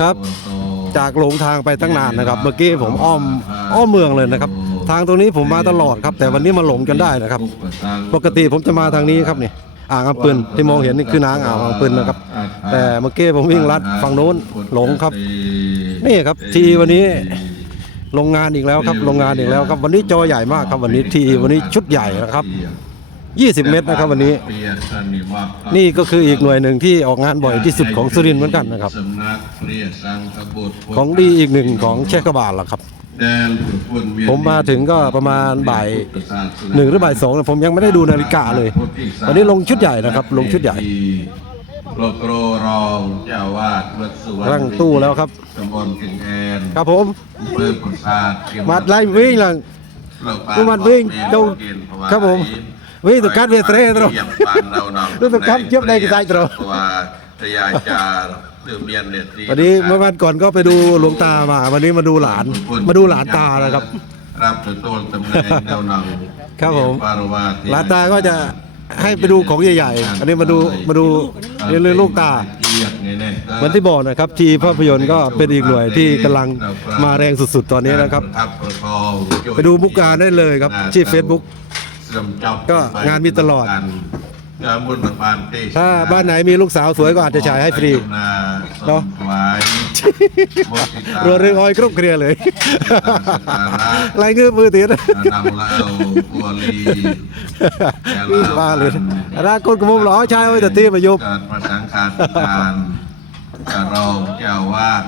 ครับ จากหลงทางไปตั้งนานนะครับ เมื่อกี้ผมอ้อมอ้อมเมืองเลยนะครับ ทางตรงนี้ผมมาตลอดครับ แต่วันนี้มาหลงจนได้นะครับ ปกติผมจะมาทางนี้ครับนี่อ่างอัมปืนที่มองเห็นนี่คือนางอ่างอัมปืนนะครับ แต่เมื่อกี้ผมวิ่งลัดฝั่งโน้นหลงครับ นี่ครับทีวันนี้โรงงานอีกแล้วครับโรงงานอีกแล้วครับ วันนี้จอใหญ่มากครับวันนี้ทีวันนี้ชุดใหญ่นะครับ 20 เมตรนะครับวันนี้ นี่ก็คืออีกหน่วยหนึ่งที่ออกงานบ่อยที่สุดของสุรินทร์เหมือนกันนะครับสำนักเรียสังฆบุตรของดีอีกหนึ่งของเชษฐบาลล่ะครับแดนผู้คนเวียนผมมาถึงก็ประมาณบ่ายหนึ่งหรือบ่ายสองผมยังไม่ได้ดูนาฬิกาเลย วันนี้ลงชุดใหญ่นะครับ ลงชุดใหญ่โลโกรรองเจ้าวาดวัดสุวรรณตั้งตู้แล้วครับตำบลกิงแอนครับผมเพื่อผลศาสตร์เกี่ยวกับมาไล่วิ่งหลังเราปามันวิ่งตรงครับผมวิ่งตรงการเวทเรตรงเยี่ยมปานเรานองรู้สึกครับเจี๊ ยบได้กี่สายตรงเพราะว่าทยายจาเรื่องเรียนเนี่ยที่วันนี้เมื่อวันก่อนก็ไปดูหลวงตามา วันนี้มาดูหลาน มาดูหลานตานะครับรับถือโต้นตำแหน่งเจ้านองครับผมปารวาสหลานตาก็จะให้ไปดูของใหญ่ๆ อันนี้มาดูมาดูเรื่องลูกตาเหมือนที่บอกนะครับ ทีภาพยนตร์ก็เป็นอีกหน่วยที่กำลังมาแรงสุดๆ ตอนนี้นะครับ ไปดูมุกการได้เลยครับที่ Facebook ก็ งานมีตลอด ถ้าบ้านไหนมีลูกสาวสวยก็อาจจะฉายให้ฟรีเนาะเรือเรือออยครบเคลียร์เลยลายเงือมือติดนำเราปัวลีนี่มาเลยร้านคนกระมุมหล่อชายโอ้ยแต่ตีมายุบการประสังขารการการรองเจ้าวาด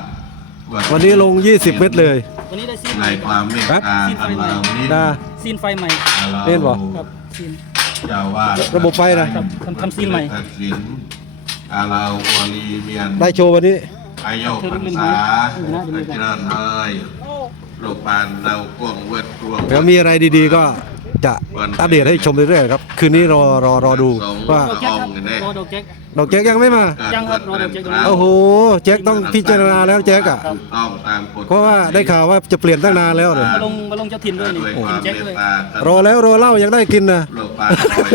วันนี้ลง 20 เมตรเลย วันนี้ได้ซีนในความเมตตาอันเรานี้นะ ซีนไฟใหม่เล่นบ่ครับซีน เจ้าวาดระบบไฟนะ ครับทำทำซีนใหม่ ทักษิณอาเราปัวลีเมียนได้โชว์วันนี้อายุพรรษาเจริญเอ้ยลูกปานเรากวงเวทกวง แล้วมีอะไรดีๆก็ จะอัปเดตให้ชมเรื่อยๆครับ คืนนี้รอรอรอดูว่าดอกแจ๊คครับรอดอกแจ๊คดอกแจ๊กยังไม่มา ยังครับรอดอกแจ๊กโอ้โหแจ๊กต้องพิจารณาแล้วแจ๊กอะถูกต้องตามกฎเพราะว่าได้ข่าวว่าจะเปลี่ยนตั้งนานแล้วเลยมาลงมาลงเจ้าถิ่นด้วยนี่ด้วยโอ้ความแจ๊คเมด้วยตตารอแล้วรอเล่ายังได้กินนะลูกปานคอย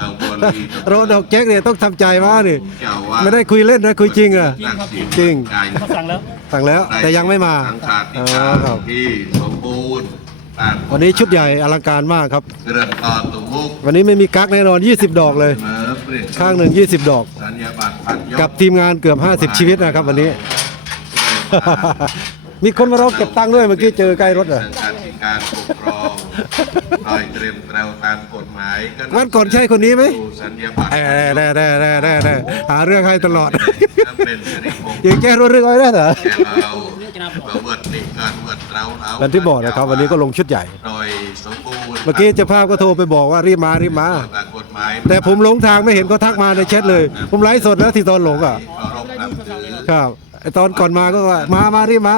เราปัวลีรอดอกแจ๊กเนี่ยต้องทำใจว่านี่เจ้าวาดไม่ได้คุยเล่นนะคุยจริงอะจริงเขาสั่งแล้วสั่งแล้วแต่ยังไม่มาสังขาติอ๋อการครับที่สมบูรณ์ตาม วันนี้ชุดใหญ่อลังการมากครับเรื่องต่อตุมุกวันนี้ไม่มีกั๊กแน่นอน 20 ดอกเลยเมื่อเปลี่ยนข้างหนึ่ง20 ดอกสัญญาบัตรพันยกับทีมงานเกือบ 50 ชีวิตนะครับ วันนี้ มีคนมารอเก็บตังค์ด้วยเมื่อกี้เจอใกล้รถอะ สังกัดการปกครองโดยเตรียมเราตามกฎหมายวันก่อนใช่คนนี้ไหมดูสัญญาบัตรแน่แน่แน่แน่แน่แน่หาเรื่องให้ตลอดเป็นสิริมงคลยังแก้รถเรื่องอะไรได้เหรอแก่เราเพื่อเวิร์ดนี่การเวิร์ดเราเราวันที่บอกนะครับ วันนี้ก็ลงชุดใหญ่โดยสมบูรณ์เมื่อกี้เจ้าภาพก็โทรไปบอกว่ารีบมารีบมาตามกฎหมายแต่ผมหลงทางไม่เห็นเขาทักมาในแชทเลย ผมไลฟ์สดแล้วที่ตอนหลงอะเคารพนับถือครับไอตอนก่อนมาก็ว่ามามารีบมา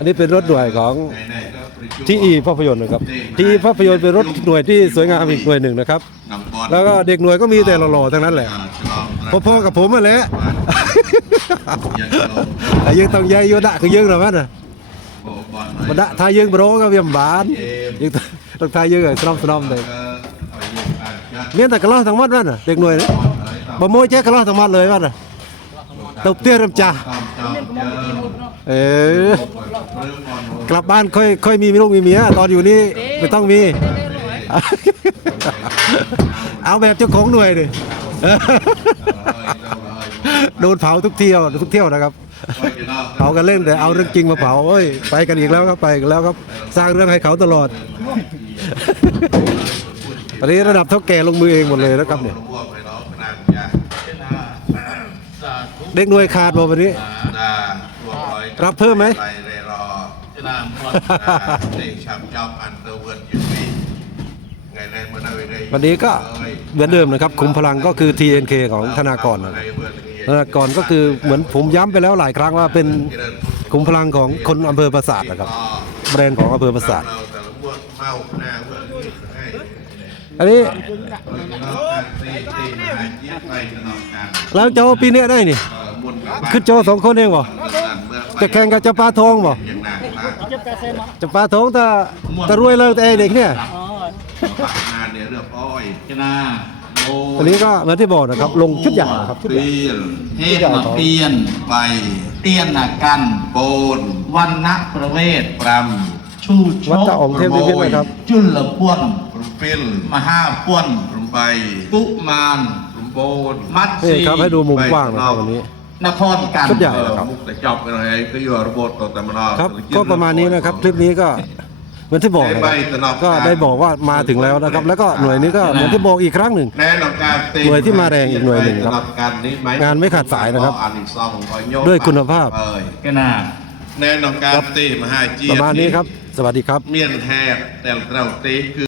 อันนี้เป็นรถหน่วยของทีอีภาพยนตร์นะครับทีอีภาพยนตร์เป็นรถหน่วยที่สวยงามอีกหน่วยหนึ่งนะครับ แล้วก็เด็กหน่วยก็มีแต่หล่อๆทั้งนั้นแหละพอๆกับผมนั่นและยังลงแต่ยังต้องย้ายโยดะคือยังหรอมันอะบบอลหน่อยบดะทายยังโบรก็เวียมบานยังต้องทายยังไงสนอมสนอมเลยเอายิงอะยัดเมียนแต่กระล้อทั้งหมดมันอะเด็กหน่วยนะบอลเลยต้องบ่โมยแจ๊กกระล้อทั้งหมดเลยมันอะตบเตี้ยรำจ่าเอเอ กลับบ้านค่อยค่อยมีลูกมีเมียตอนอยู่นี่ไม่ต้องมี เอาแบบเจ้าของหน่วยดิโดนเผาทุกเที่ยวทุกเที่ยวนะครับเผากันเล่นแต่เอาเรื่องจริงมาเผาโอ้ยไปกันอีกแล้วครับไปแล้วครับ สร้างเรื่องให้เขาตลอดตอนนี้ระดับเท่าแก่ลงมือเองหมดเลยนะครับเนี่ยเด็กหน่วยขาดบ่วันนี้ รับเพิ่มไหม วันนี้ก็เหมือนเดิมนะครับคุมพลังก็คือ TNK ของธนากรนะธนากรก็คือเหมือนผมย้ำไปแล้วหลายครั้งว่าเป็นคุมพลังของคนอำเภอปราสาทนะครับ แบรนด์ของอำเภอปราสาทอันนี้เราการตีตีมาเยี่ยมไปตลอดการเราจปีเนี้ได้นี่มุนกับขึ้นโจสองคนเองบ่จะแข่งกับเจ้าปลาทองบ่ อย่างหนักมากเจ็บกาเซนเนาะเจ้าปลาทองแต่แต่รวยเลยแต่เด็กเนี่ยอ๋อปากงานเนี่ยเรื่องอ้อยชนะอันนี้ก็เหมือนที่บอกนะครับ ลงชุดใหญ่นะครับชุดใหญ่เปลี่ยนเทพมาเปลี่ยนไปเตียนหนักกันโปนวันณะประเวศปรชูชวัดกตาอองเทพนิพิษนะครับจุลป้วนำปรุมปิลมหาป้วนปรุมใบกุมารปรุมโปนมัดนี่สีครับให้ดูมุมกว้างนะครับวันนี้ นครกันชุดใหญ่เออมุกแต่จอบกันอะไรก็อยู่ระบบต่อแต่มันครับก็ประมาณนี้นะครับคลิปนี้ก็เหมือนที่บอกนะครับก็ได้บอกว่ามาถึงแล้วนะครับ แล้วก็หน่วยนี้ก็เหมือนที่บอกอีกครั้งหนึ่งแน่นอนการตีหน่วยที่มาแรงอีกหน่วยหนึ่งครับสำบการนี้ไหมงานไม่ขาดสายนะครับอันอีกสองร้อยโยด้วยคุณภาพเอ้ยก็น่าแน่นอนการตีมาให้เจียประมาณนี้ครับ สวัสดีครับ เมียนแทบแต่เราตีคือ